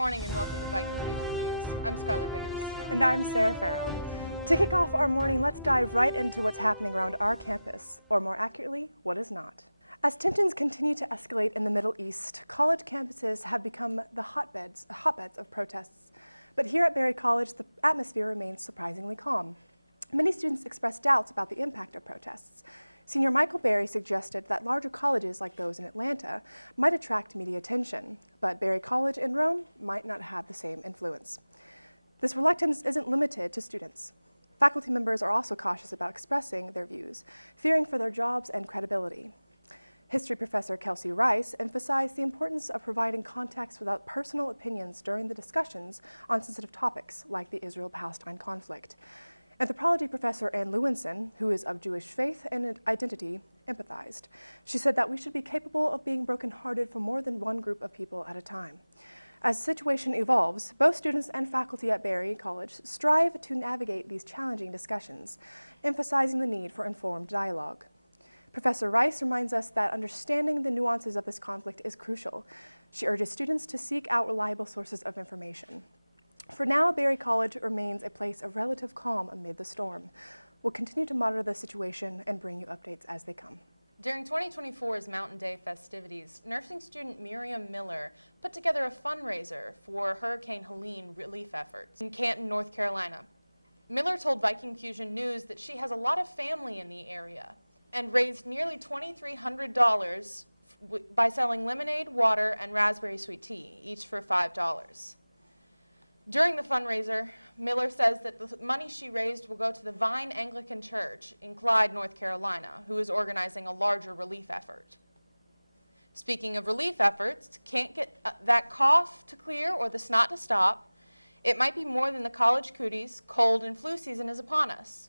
morning and welcome to Viking News. I'm Scarlett Biggers. And I'm Sarah Farrow. To kick off our morning, let's dive right into what's happening around our campus, or more accurately, what is not. As tensions continue to escalate in the Middle East, college campuses have become the hotbeds of protests. But here at Berry College, the atmosphere remains surprisingly calm. Many students expressed doubts about the impact of protests. Senior Michael Berry suggested that larger colleges like those in Atlanta might attract media attention, but Berry College in Rome might not have the same influence. This reluctance isn't limited to students. Faculty members are also cautious about expressing their views, fearing for their jobs and credibility. History professor Kelsey Rice emphasized the importance of providing context without personal opinions during the discussions on sensitive topics like the Israel-Palestine conflict. Anthropology professor Ann Lewinson, who is of Jewish faith and identity, empathized. She said that we should be capable of being brokenhearted for more than one group of people at a time. As the situation evolves, both students and faculty at Berry College strive to navigate these challenging discussions, emphasizing the need for informed dialogue. Professor Rice reminds us that understanding the nuances of this conflict is crucial. She urges students to seek out reliable sources of information. For now, Berry College remains a place of relative calm amid the storm. We'll continue to monitor the situation and bring you updates as they come. During 2024's Mountain Day festivities, nursing student Miriam Miller put together a fundraiser for Hurricane Helene relief efforts in Canton, North Carolina. Miller told Viking Fusion News that she has a lot of family in the area and raised nearly $2,300 by selling lemonade, water, and raspberry sweet tea, each for $5. During the fundraiser, Miller says that the money she raised will go to the Vine Anglican Church in Clyde, North Carolina, who is organizing a larger relief effort. Speaking of relief efforts, can't get that cough to clear or the snot to stop. It might be more than the college cooties. Cold and flu season is upon us.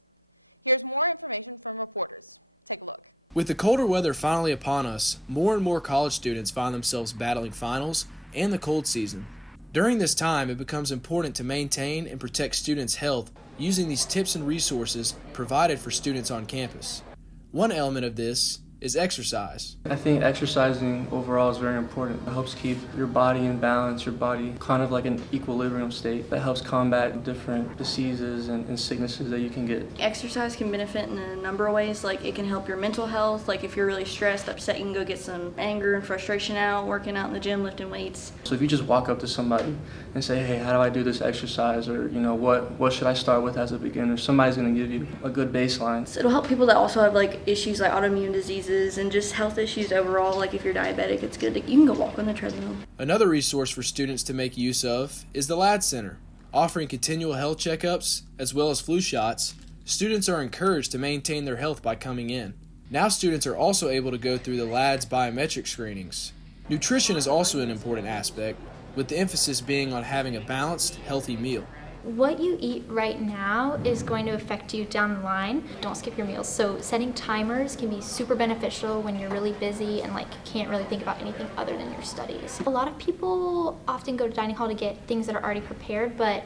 Here's more information from reporters. Take a look. With the colder weather finally upon us, more and more college students find themselves battling finals and the cold season. During this time, it becomes important to maintain and protect students' health using these tips and resources provided for students on campus. One element of this is exercise. I think exercising overall is very important. It helps keep your body in balance, your body kind of like an equilibrium state that helps combat different diseases and sicknesses that you can get. Exercise can benefit in a number of ways. Like it can help your mental health. Like if you're really stressed, upset, you can go get some anger and frustration out, working out in the gym, lifting weights. So if you just walk up to somebody and say, hey, how do I do this exercise? Or, what should I start with as a beginner? Somebody's gonna give you a good baseline. So it'll help people that also have like issues like autoimmune diseases and just health issues overall. Like if you're diabetic, it's good. You can go walk on the treadmill. Another resource for students to make use of is the LAD Center. Offering continual health checkups as well as flu shots, students are encouraged to maintain their health by coming in. Now students are also able to go through the LAD's biometric screenings. Nutrition is also an important aspect, with the emphasis being on having a balanced, healthy meal. What you eat right now is going to affect you down the line. Don't skip your meals. So setting timers can be super beneficial when you're really busy and can't really think about anything other than your studies. A lot of people often go to dining hall to get things that are already prepared, but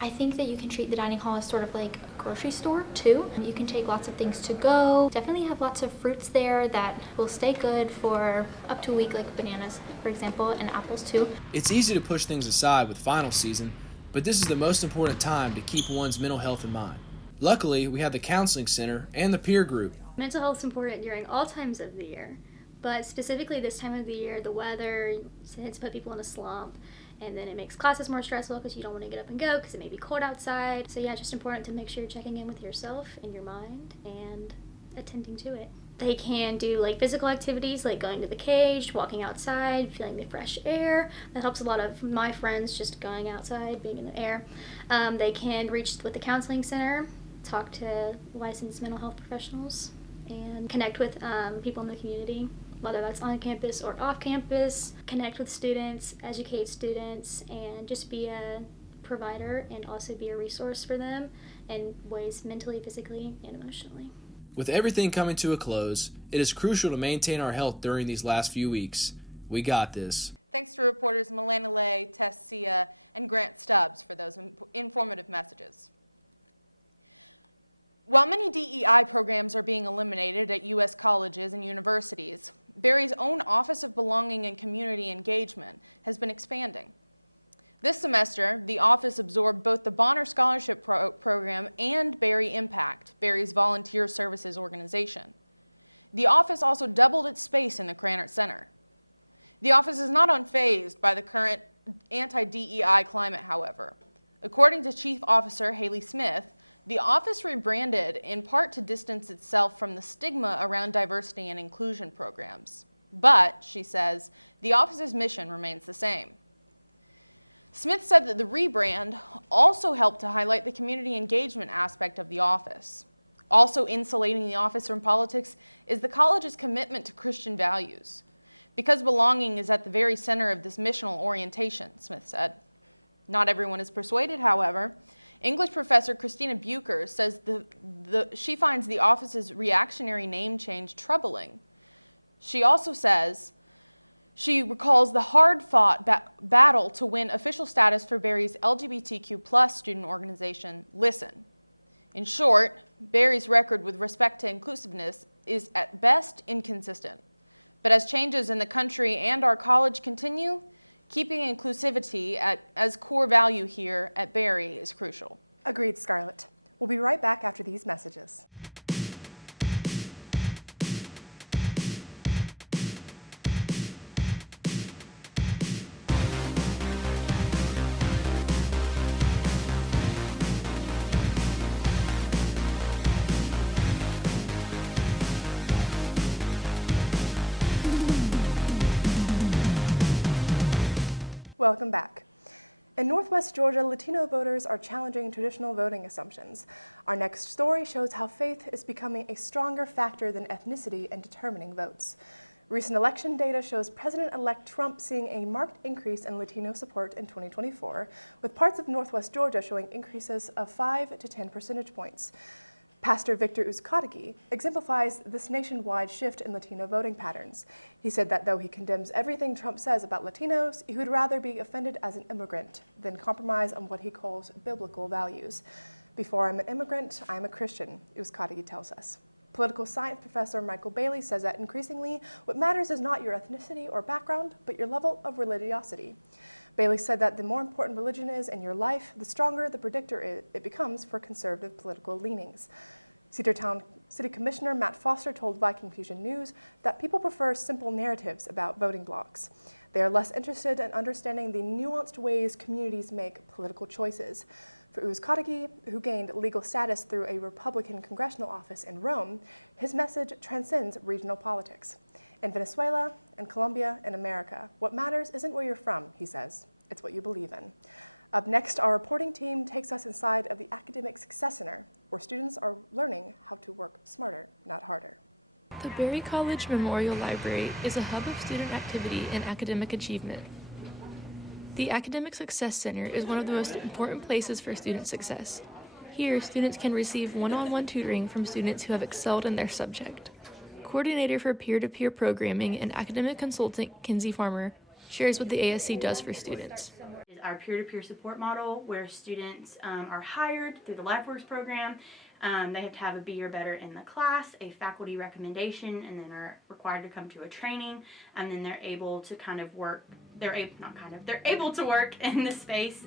I think that you can treat the dining hall as sort of like a grocery store too. You can take lots of things to go. Definitely have lots of fruits there that will stay good for up to a week, like bananas, for example, and apples too. It's easy to push things aside with final season, but this is the most important time to keep one's mental health in mind. Luckily, we have the counseling center and the peer group. Mental health is important during all times of the year, but specifically this time of the year, the weather tends to put people in a slump, and then it makes classes more stressful because you don't want to get up and go because it may be cold outside. So yeah, it's just important to make sure you're checking in with yourself and your mind and attending to it. They can do physical activities like going to the cage, walking outside, feeling the fresh air. That helps a lot of my friends, just going outside, being in the air. They can reach with the counseling center, talk to licensed mental health professionals, and connect with people in the community, whether that's on campus or off campus. Connect with students, educate students, and just be a provider and also be a resource for them in ways mentally, physically, and emotionally. With everything coming to a close, it is crucial to maintain our health during these last few weeks. We got this. Thanks to reporters Milana Lay, Tess Sia, and Grant Stubbs for those informative messages. While many DEI programs are being eliminated at U.S. colleges and universities, Berry's own Office of Belonging and Community Engagement has been expanding. This semester, the office absorbed both the Bonner Scholarship Program and Barry Impact, Barry's volunteer services organization. The office also doubled its space in the Krannert Center. The office is not unfazed by the current anti-DEI climate, however. According to Chief Officer Haley Smith, the office rebranded in part to distance itself from the stigma around diversity and inclusion programs. But, she says, the office's mission remains the same. Smith said that the rebrand also helped to highlight the community engagement aspect of the office. Also insulating the office from politics is the college's commitment to Christian values, because belonging is at the very center of this missional orientation, Smith said. Not everyone is persuaded, however. English professor Christina Bucher says she finds the office's reactionary name change troubling. She also says she recalls the hard-fought battle to win official status for Barry's LGBTQ+ student organization, Listen. In short, Barry's record with respect to inclusiveness is at best inconsistent. But as changes in the country and our college continue, keeping inclusivity as core value here at Barry is crucial. Agreed, Scarlett. We'll be right back after these messages. Welcome back. In Northwest Georgia, Latino voters are challenging traditional voting assumptions. Our next story shows how faith is becoming a stronger factor than ethnicity in determining votes. Recent election data shows President-elect Trump seeing a marked increase in Latino support in 2024, with parts of Northwest Georgia showing increases of 5 to 10 percentage points. Pastor Victor Uzcategui exemplifies this nationwide shift in Latino voting patterns. He said that though he condemns everything Trump says about Latinos, he would rather be offended as an immigrant than compromise on what he calls biblical values. Before I'm an immigrant, I'm a Christian, Uzcategui tells us. Political science professor Michael Bailey says that increasingly, what matters is not your ethnicity or background, but your level of religiosity. Bailey said that the more important religion is in your life, the stronger the predictor it becomes for conservative political leanings. Cedartown City Commissioner Matt Foster told Viking Fusion News that people prefer simple narratives about voting blocks. They are less interested in understanding the nuanced ways communities make political choices. For Uzcategui, who gained legal status through a Republican congressional office in Rome, his message transcends regional politics. In Venezuela, in Colombia, in America, what matters isn't where you're from, he says. It's what you believe in. Up next, our reporting team takes us inside of the Academic Success Center, where students are learning how to work smarter, not harder. The Berry College Memorial Library is a hub of student activity and academic achievement. The Academic Success Center is one of the most important places for student success. Here, students can receive one-on-one tutoring from students who have excelled in their subject. Coordinator for peer-to-peer programming and academic consultant Kinsey Farmer shares what the ASC does for students. Our peer-to-peer support model, where students are hired through the LifeWorks program. They have to have a B or better in the class, a faculty recommendation, and then are required to come to a training, and then they're able to they're able to work in the space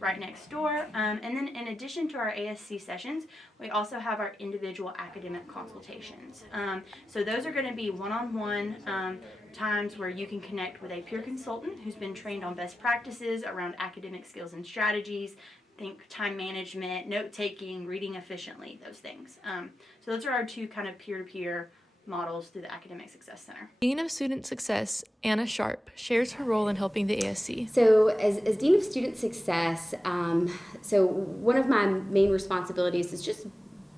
right next door. And then in addition to our ASC sessions, we also have our individual academic consultations. So those are going to be one-on-one times where you can connect with a peer consultant who's been trained on best practices around academic skills and strategies. Think time management, note-taking, reading efficiently, those things. So those are our two kind of peer-to-peer models through the Academic Success Center. Dean of Student Success, Anna Sharp, shares her role in helping the ASC. So as Dean of Student Success, so one of my main responsibilities is just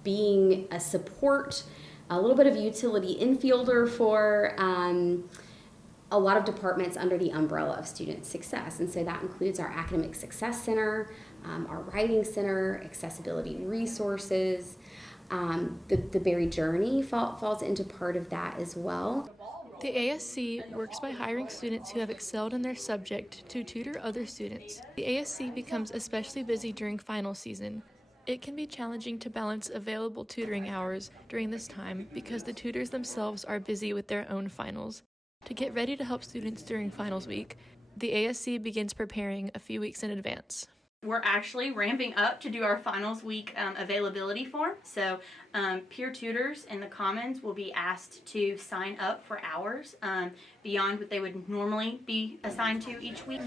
being a support, a little bit of utility infielder for a lot of departments under the umbrella of student success. And so that includes our Academic Success Center, our Writing Center, accessibility resources. The Berry Journey falls into part of that as well. The ASC works by hiring students who have excelled in their subject to tutor other students. The ASC becomes especially busy during final season. It can be challenging to balance available tutoring hours during this time because the tutors themselves are busy with their own finals. To get ready to help students during finals week, The ASC begins preparing a few weeks in advance. We're actually ramping up to do our finals week availability form. So peer tutors in the Commons will be asked to sign up for hours beyond what they would normally be assigned to each week.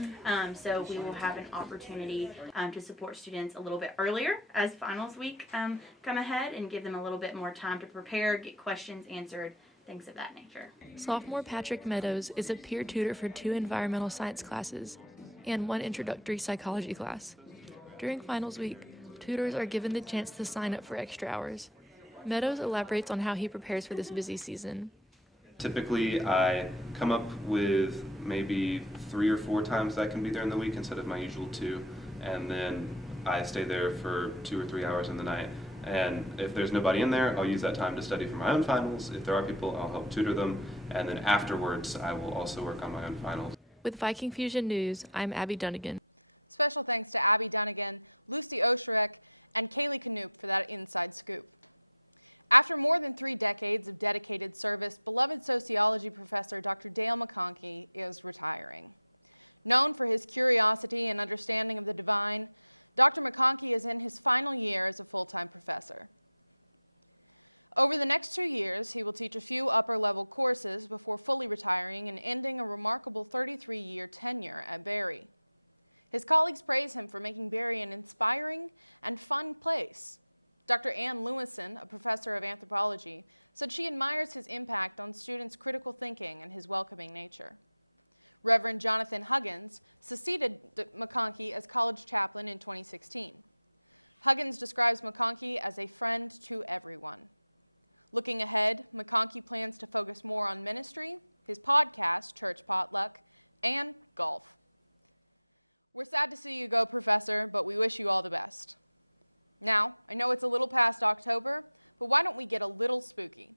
So we will have an opportunity to support students a little bit earlier as finals week come ahead and give them a little bit more time to prepare, get questions answered, things of that nature. Sophomore Patrick Meadows is a peer tutor for 2 environmental science classes and 1 introductory psychology class. During finals week, tutors are given the chance to sign up for extra hours. Meadows elaborates on how he prepares for this busy season. Typically, I come up with maybe 3 or 4 times that I can be there in the week instead of my usual 2, and then I stay there for 2 or 3 hours in the night. And if there's nobody in there, I'll use that time to study for my own finals. If there are people, I'll help tutor them, and then afterwards, I will also work on my own finals. With Viking Fusion News, I'm Abby Dunnigan. Special thanks to Abby Dunnigan, Lucy Osherek, and Kaylee Knoop for that inside scoop. After more than 3 decades of dedicated service, beloved sociology professor Dr. Dale McConkey is retiring. Known for his curiosity and understanding of the divine, Dr. McConkey is in his final year as a full-time professor. Over the next 2 years, he will teach a few upper-level courses before fully retiring and ending a remarkable 33-year tenure at Berry. His colleagues praise him for making Berry an inspiring and fun place. Dr. Ann Lewison, a professor of anthropology, said she admires his impact on students' critical thinking and his welcoming nature. Reverend Jonathan Huggins succeeded McConkey as college chaplain in 2016. Huggins describes McConkey as a friend to everyone. Looking ahead, McConkey plans to focus more on ministry, his podcast, Church Potluck, and golf. We're sad to see you go, Professor, but we wish you all the best. Now, I know it's a little past October, but why don't we get a little spooky?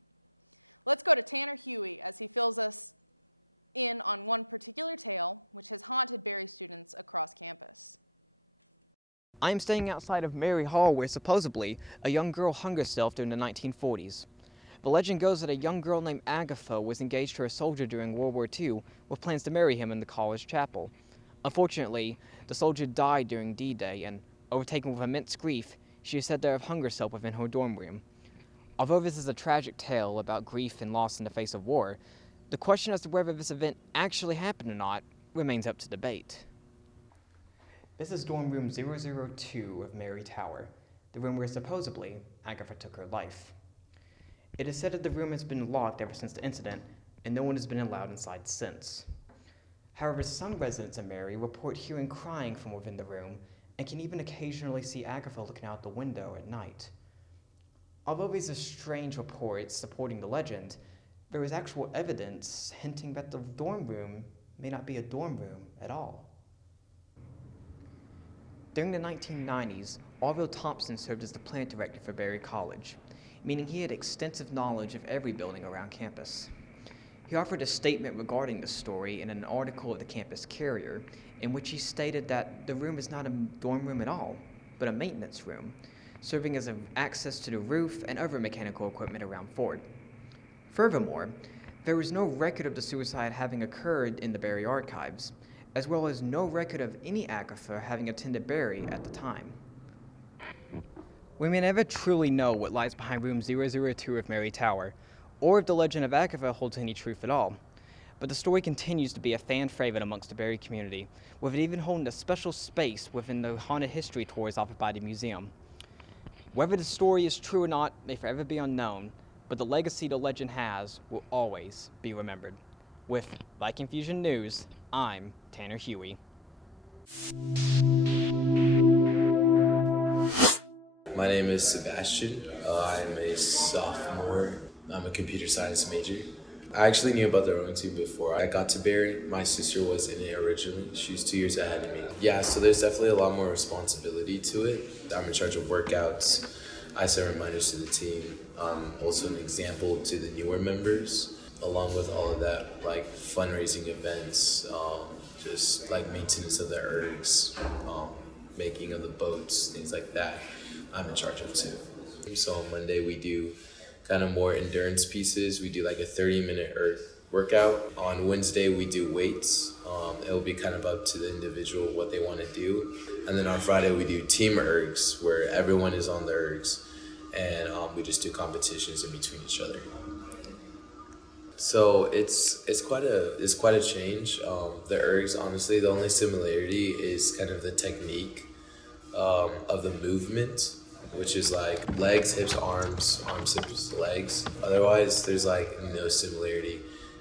Let's go to Tanner Huey as he fills us in on one particular tale which has haunted Berry students across campus. I am staying outside of Mary Hall where supposedly a young girl hung herself during the 1940s. The legend goes that a young girl named Agatha was engaged to a soldier during World War II with plans to marry him in the college chapel. Unfortunately, the soldier died during D-Day, and, overtaken with immense grief, she is said to have hung herself within her dorm room. Although this is a tragic tale about grief and loss in the face of war, the question as to whether this event actually happened or not remains up to debate. This is dorm room 002 of Mary Tower, the room where supposedly Agatha took her life. It is said that the room has been locked ever since the incident, and no one has been allowed inside since. However, some residents of Mary report hearing crying from within the room and can even occasionally see Agatha looking out the window at night. Although these are strange reports supporting the legend, there is actual evidence hinting that the dorm room may not be a dorm room at all. During the 1990s, Orville Thompson served as the plant director for Berry College, meaning he had extensive knowledge of every building around campus. He offered a statement regarding the story in an article of the campus Carrier, in which he stated that the room is not a dorm room at all, but a maintenance room, serving as access to the roof and other mechanical equipment around Ford. Furthermore, there is no record of the suicide having occurred in the Berry archives, as well as no record of any Agatha having attended Berry at the time. We may never truly know what lies behind room 002 of Mary Tower, or if the legend of Agatha holds any truth at all. But the story continues to be a fan favorite amongst the Berry community, with it even holding a special space within the haunted history tours offered by the museum. Whether the story is true or not may forever be unknown, but the legacy the legend has will always be remembered. With Viking Fusion News, I'm Tanner Huey. My name is Sebastian. I'm a sophomore. I'm a computer science major. I actually knew about the rowing team before I got to Berry. My sister was in it originally. She was 2 years ahead of me. Yeah, so there's definitely a lot more responsibility to it. I'm in charge of workouts. I send reminders to the team. Also an example to the newer members, along with all of that, like fundraising events, just like maintenance of the ergs, making of the boats, things like that. I'm in charge of too. So on Monday we do kind of more endurance pieces. We do like a 30-minute workout. On Wednesday we do weights. It will be kind of up to the individual what they want to do. And then on Friday we do team ergs, where everyone is on the ergs, and we just do competitions in between each other. So it's quite a change. The ergs, honestly, the only similarity is kind of the technique of the movement, which is like legs, hips, arms, hips, legs. Otherwise, there's like no similarity.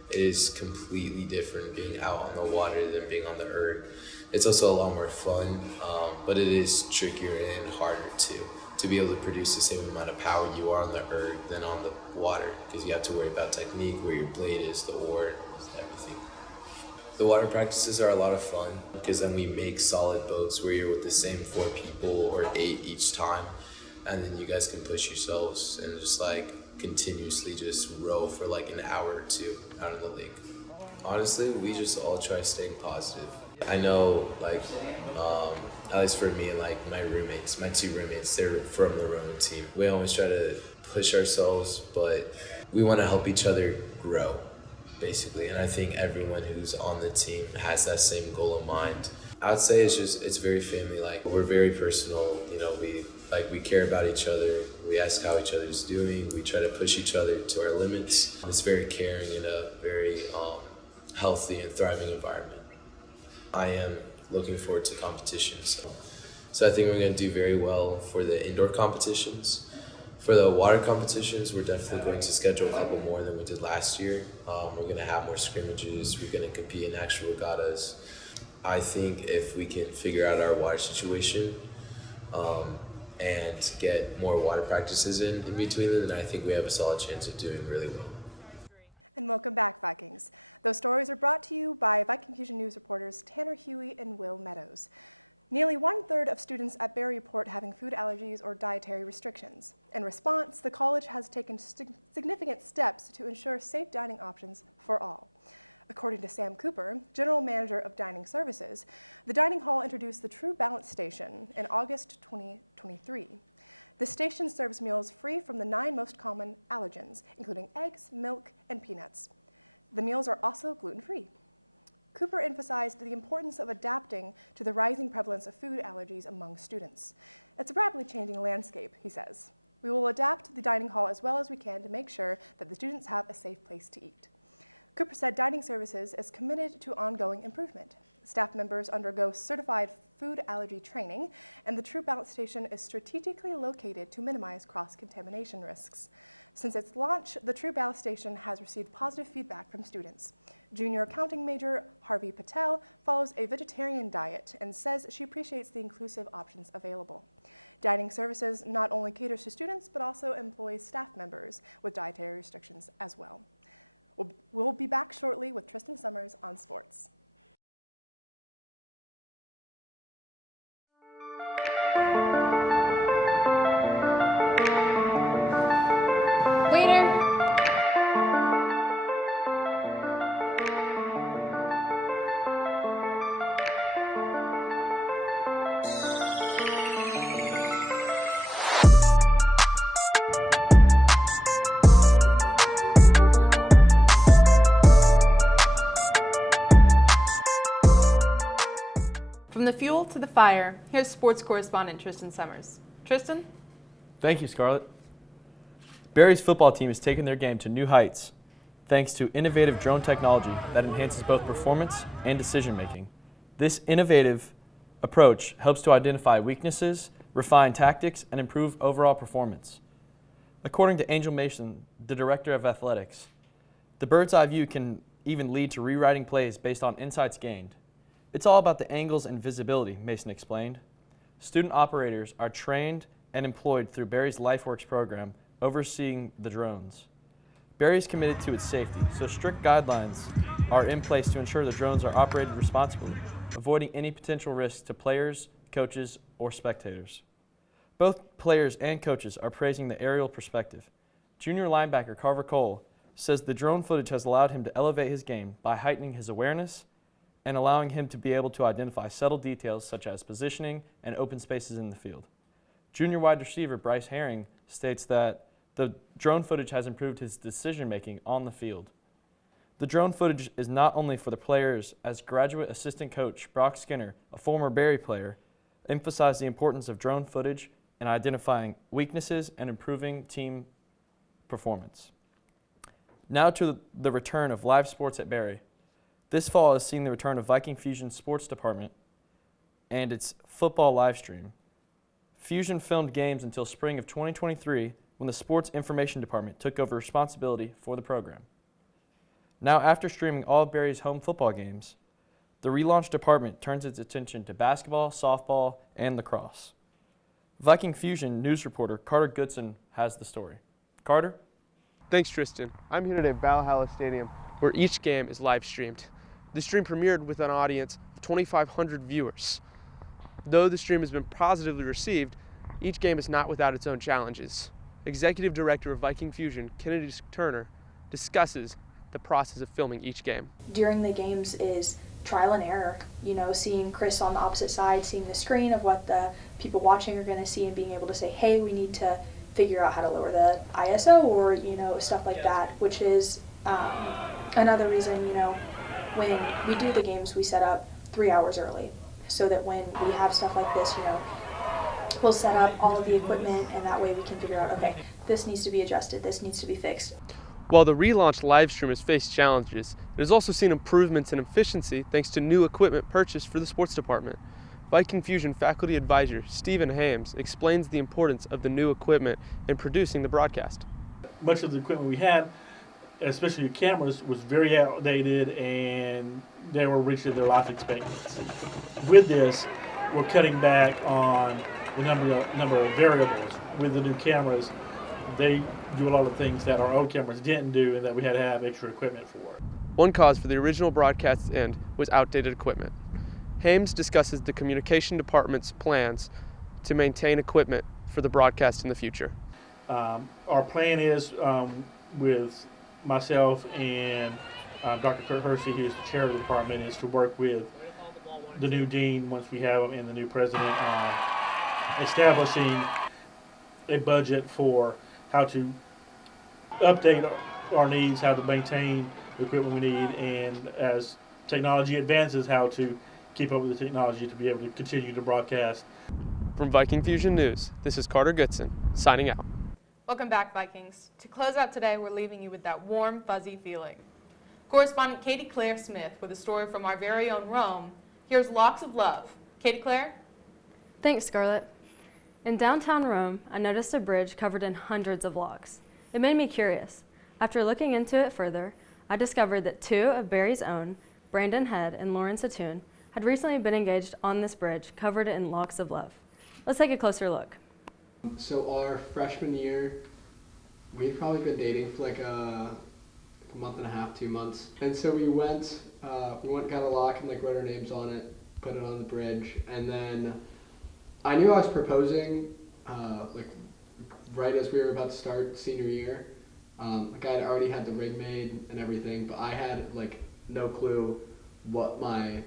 It is completely different being out on the water than being on the erg. It's also a lot more fun, but it is trickier and harder to be able to produce the same amount of power you are on the erg than on the water, because you have to worry about technique, where your blade is, the oar, everything. The water practices are a lot of fun, because then we make solid boats where you're with the same 4 people or 8 each time, and then you guys can push yourselves and just like continuously just row for like an hour or 2 out in the lake. Honestly, we just all try staying positive. I know, like, at least for me and like my 2 roommates, they're from the rowing team. We always try to push ourselves, but we want to help each other grow, basically. And I think everyone who's on the team has that same goal in mind. I'd say it's very family-like. We're very personal, you know, we care about each other. We ask how each other's doing. We try to push each other to our limits. It's very caring and a very healthy and thriving environment. I am looking forward to competitions. So I think we're going to do very well for the indoor competitions. For the water competitions, we're definitely going to schedule a couple more than we did last year. We're going to have more scrimmages. We're going to compete in actual regattas. I think if we can figure out our water situation and get more water practices in between them, then I think we have a solid chance of doing really well. And welcome back, Vikings. Those stories are brought to you by Viking Fusion News reporters Tanner Huey and Will Meadows. Nearly 1/3 of students at Berry report having food allergies or dietary restrictions. In response, the college has taken significant steps to ensure safe dining options for all. According to Sam Cooper, General Manager of Dining Services, the dining hall introduced the True Balance Station in August 2023. The station serves meals free from the 9 most common allergens, including eggs, milk, and peanuts. The meals are also gluten-free. Cooper emphasized the importance of adapting to the rising prevalence of food allergies among students. It's a rapidly changing landscape, he says. We will adapt the dining hall as well as we can to make sure that the students have a safe place to eat. Cooper said Dining Services is committed to ongoing improvement. Staff members undergo certified food allergy training, and the True Balance Station is strategically located to minimize cross-contamination risks. Since its launch, the True Balance Station has received positive feedback from students. Junior accounting major Harvey Patel follows a vegetarian diet and says she appreciates the inclusive options available. Dining Services not only caters to students, but also employs staff members with dietary restrictions as well. We'll be back shortly with Tristan Summers on sports. Waiter! From the fuel to the fire, here's sports correspondent Tristan Summers. Tristan? Thank you, Scarlett. Berry's football team has taken their game to new heights thanks to innovative drone technology that enhances both performance and decision-making. This innovative approach helps to identify weaknesses, refine tactics, and improve overall performance. According to Angel Mason, the director of athletics, the bird's eye view can even lead to rewriting plays based on insights gained. It's all about the angles and visibility, Mason explained. Student operators are trained and employed through Berry's LifeWorks program, overseeing the drones. Berry is committed to its safety, so strict guidelines are in place to ensure the drones are operated responsibly, avoiding any potential risks to players, coaches, or spectators. Both players and coaches are praising the aerial perspective. Junior linebacker Carver Cole says the drone footage has allowed him to elevate his game by heightening his awareness and allowing him to be able to identify subtle details such as positioning and open spaces in the field. Junior wide receiver Bryce Herring states that the drone footage has improved his decision-making on the field. The drone footage is not only for the players, as graduate assistant coach Brock Skinner, a former Berry player, emphasized the importance of drone footage in identifying weaknesses and improving team performance. Now to the return of live sports at Berry. This fall has seen the return of Viking Fusion's sports department and its football live stream. Fusion filmed games until spring of 2023 when the sports information department took over responsibility for the program. Now, after streaming all of Berry's home football games, the relaunched department turns its attention to basketball, softball, and lacrosse. Viking Fusion news reporter Carter Goodson has the story. Carter? Thanks, Tristan. I'm here today at Valhalla Stadium, where each game is live streamed. The stream premiered with an audience of 2,500 viewers. Though the stream has been positively received, each game is not without its own challenges. Executive Director of Viking Fusion, Kennedy Turner, discusses the process of filming each game. During the games is trial and error, seeing Chris on the opposite side, seeing the screen of what the people watching are going to see and being able to say, hey, we need to figure out how to lower the ISO or, stuff like that, which is another reason, when we do the games, we set up 3 hours early so that when we have stuff like this, we'll set up all of the equipment and that way we can figure out, okay, this needs to be adjusted, this needs to be fixed. While the relaunched live stream has faced challenges, it has also seen improvements in efficiency thanks to new equipment purchased for the sports department. Viking Fusion faculty advisor Stephen Hames explains the importance of the new equipment in producing the broadcast. Much of the equipment we had, especially the cameras, was very outdated and they were reaching their life expectancy. With this, we're cutting back on the number of variables. With the new cameras, they do a lot of things that our old cameras didn't do and that we had to have extra equipment for. One cause for the original broadcast's end was outdated equipment. Hames discusses the communication department's plans to maintain equipment for the broadcast in the future. Our plan is, with myself and Dr. Kurt Hersey, who's the chair of the department, is to work with the new dean once we have him and the new president on establishing a budget for how to update our needs, how to maintain the equipment we need, and as technology advances, how to keep up with the technology to be able to continue to broadcast. From Viking Fusion News, this is Carter Goodson, signing out. Welcome back, Vikings. To close out today, we're leaving you with that warm, fuzzy feeling. Correspondent Katie Claire Smith with a story from our very own Rome. Here's Locks of Love. Katie Claire? Thanks, Scarlett. In downtown Rome, I noticed a bridge covered in hundreds of locks. It made me curious. After looking into it further, I discovered that two of Barry's own, Brandon Head and Lauren Satoon, had recently been engaged on this bridge covered in locks of love. Let's take a closer look. So our freshman year, we'd probably been dating for like a month and a half, 2 months. And so we went and got a lock and like wrote our names on it, put it on the bridge, and then I knew I was proposing like right as we were about to start senior year. Like I had already had the ring made and everything, but I had like no clue what my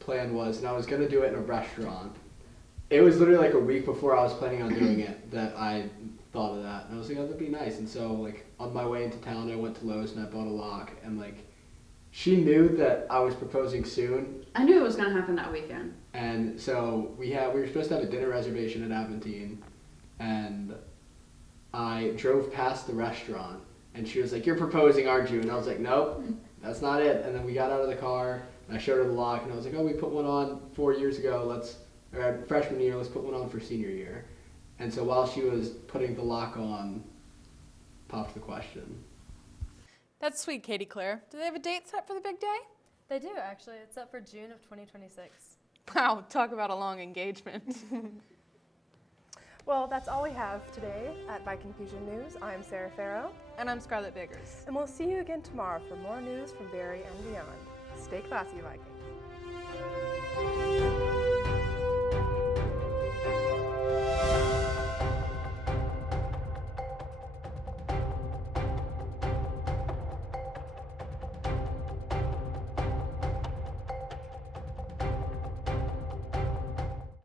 plan was, and I was gonna do it in a restaurant. It was literally like a week before I was planning on doing it that I thought of that, and I was like, oh, that'd be nice. And so like on my way into town, I went to Lowe's and I bought a lock, and like she knew that I was proposing soon. I knew it was gonna happen that weekend. And so we were supposed to have a dinner reservation at Aventine, and I drove past the restaurant, and she was like, "You're proposing, aren't you?" And I was like, "Nope, that's not it." And then we got out of the car, and I showed her the lock, and I was like, "Oh, we put one on 4 years ago. Or freshman year, let's put one on for senior year." And so while she was putting the lock on, popped the question. That's sweet, Katie Claire. Do they have a date set for the big day? They do, actually. It's up for June of 2026. Wow, talk about a long engagement. Well, that's all we have today at Viking Fusion News. I'm Sarah Farrow. And I'm Scarlett Biggers. And we'll see you again tomorrow for more news from Barry and beyond. Stay classy, Vikings.